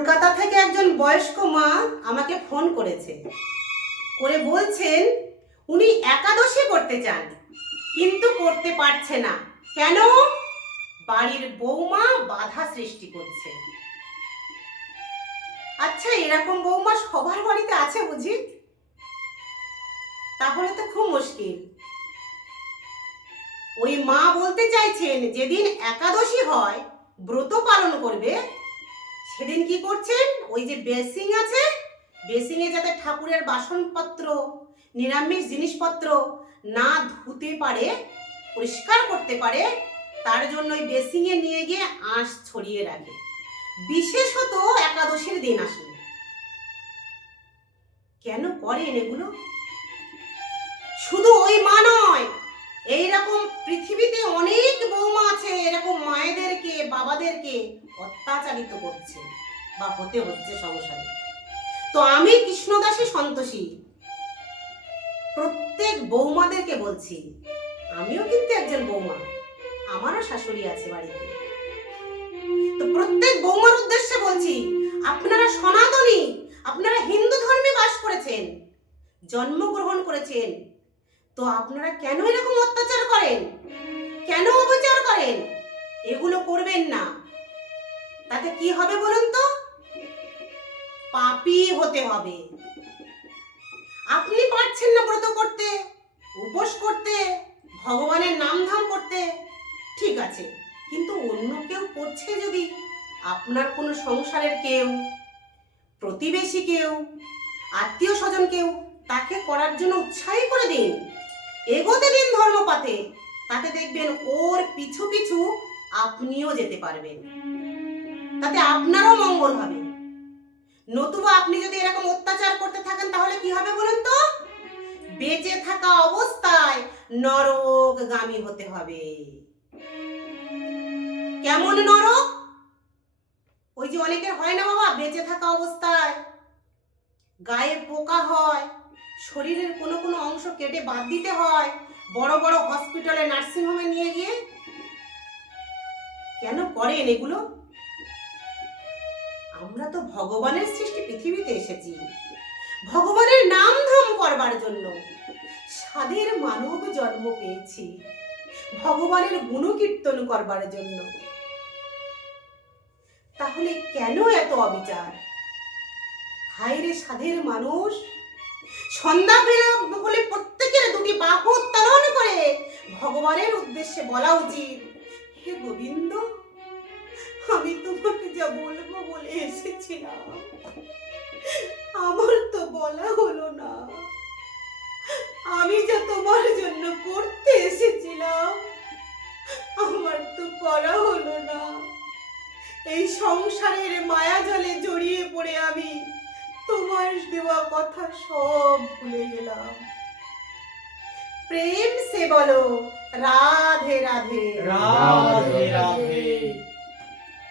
কলকাতা থেকে একজন বয়স্ক মা আমাকে ফোন করেছে, করে বলছেন, উনি একাদশী করতে চান, কিন্তু করতে পারছে না। কেন? বাড়ির বৌমা বাধা সৃষ্টি করছে। আচ্ছা এরকম বৌমা সবার বাড়িতে আছে বুঝি তাহলে তো খুব মুশকিল। ওই মা বলতে চাইছেন, যেদিন একাদশী হয়, ব্রত পালন করবে সেদিন কি করছেন? ওই যে বেসিং আছে বেসিংয়ে যাতে ঠাকুরের বাসনপত্র, নিরামিষ জিনিসপত্র না ধুতে পারে, পরিষ্কার করতে পারে, তার জন্য ওই বেসিংয়ে নিয়ে গিয়ে আঁশ ছড়িয়ে রাখে। বিশেষত একাদশীর দিন আসে। কেন করেন এগুলো? শুধু ওই মা নয় এইরকম পৃথিবীতে অনেক বৌমা আছে, এরকম মায়েদেরকে, বাবাদেরকে অত্যাচারিত করছে বা হতে হচ্ছে সংসারে। তো আমি কৃষ্ণদাসী সন্তোষী। প্রত্যেক বৌমাদেরকে বলছি, আমিও কিন্তু একজন বৌমা, আমারও শাশুড়ি আছে বাড়িতে। তো প্রত্যেক বৌমার উদ্দেশ্যে বলছি, আপনারা সনাতনী, আপনারা হিন্দু ধর্মে বাস করেছেন, জন্মগ্রহণ করেছেন তো আপনারা কেন এরকম অত্যাচার করেন? কেন অবিচার করেন? এগুলো করবেন না। তাতে কি হবে বলুন তো? পাপি হতে হবে। আপনি পারছেন না ব্রত করতে, উপোস করতে, ভগবানের নাম ধাম করতে। ঠিক আছে, কিন্তু অন্য কেউ করছে যদি? আপনার কোনো সংসারের কেউ, প্রতিবেশী কেউ, আত্মীয় স্বজন কেউ, তাকে করার জন্য উৎসাহী করে দিন। এগোতে দিন ধর্মপথে, তাতে দেখবেন ওর পিছু পিছু আপনিও যেতে পারবেন। তাতে আপনারও মঙ্গল হবে। নতুবা আপনি যদি এরকম অত্যাচার করতে থাকেন, তাহলে কি হবে বলুন তো? বেঁচে থাকা অবস্থায় নরকগামী হতে হবে। কেমন নরক? ওই যে অনেকের হয় না বাবা, বেঁচে থাকা অবস্থায়। গায়ে পোকা হয়। শরীরের কোনো কোনো অংশ কেটে বাদ দিতে হয়। বড় বড় হসপিটালে নার্সিংহোমে নিয়ে গিয়ে। কেন করেন এগুলো? আমরা তো ভগবানের সৃষ্টি পৃথিবীতে এসেছি। ভগবানের নাম ধাম করবার জন্য। সাধের মানব জন্ম পেয়েছি। ভগবানের গুণকীর্তন করবার জন্য। তাহলে কেন এত অবিচার? হায়রে সাধের মানুষ। সন্ধ্যা প্রত্যেকের দুটি বাহু উত্তোলন করে ভগবানের উদ্দেশ্যে বলা উচিত, হে গোবিন্দ, আমি তোমাকে যা বলব বলে এসেছিলাম, আমার তো বলা হলো না। আমি যা তোমার জন্য করতে এসেছিলাম, আমার তো করা হলো না। এই সংসারের মায়া জলে জড়িয়ে পড়ে তোমার দেওয়া কথা সব ভুলে গেলাম। প্রেম সে বলো রাধে রাধে। রাধে রাধে।